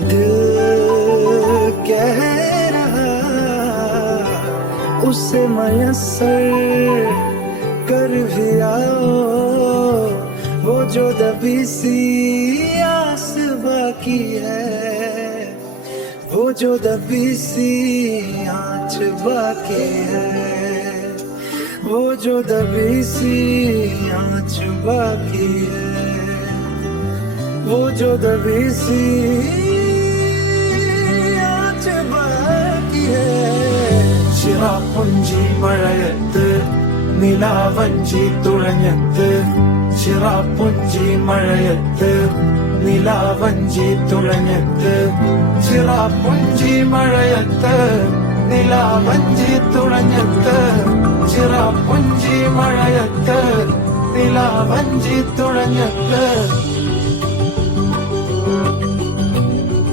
दिल कह रहा उसे मयस्सर कर भी आओ, वो जो दबी सी आस बाकी है, वो जो दबी सी आँच बाकी है, वो जो दबी सी आँच बाकी है, वो जो दबी सी आँच बाकी है. ചിറാപ്പുഞ്ചി മഴയത്ത് നിലാവഞ്ചി തുഴഞ്ഞത്ത്, ചിറാപ്പുഞ്ചി മഴയത്ത് നിലാവഞ്ചി തുഴഞ്ഞത്ത്, ചിറാപ്പുഞ്ചി മഴയത്ത് നിലാവഞ്ചി തുഴഞ്ഞത്ത്, ചിറാപ്പുഞ്ചി മഴയത്ത് നിലാവഞ്ചി തുഴഞ്ഞത്ത്.